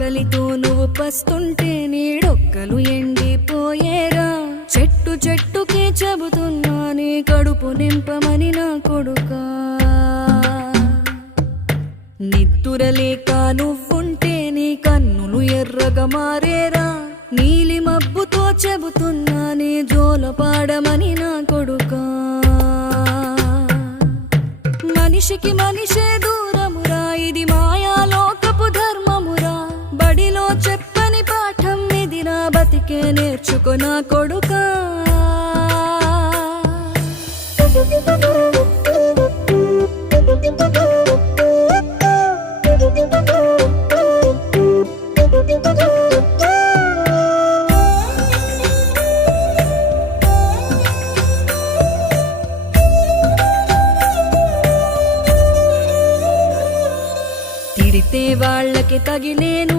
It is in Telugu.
ఆకలితో నువ్వు పస్తుంటే నీడొక్కలు ఎండిపోయేరా. చెట్టు చెట్టుకే చెబుతున్నా నీ కడుపు నింపమని నా కొడుకా. నిద్దురలేక నువ్వుంటే నీ కన్నులు ఎర్రగా మారేరా. నీలి మబ్బుతో చెబుతున్నా నీ జోలపాడమని నా కొడుకా. మనిషికి మనిషే దూరమురా, ఇది మాయాలోకపు ధర్మమురా. బడిలో చెప్పని పాఠం ఇది, నా బతికే నేర్చుకో నా కొడుకా. తిడితే వాళ్ళకి తగిలేను,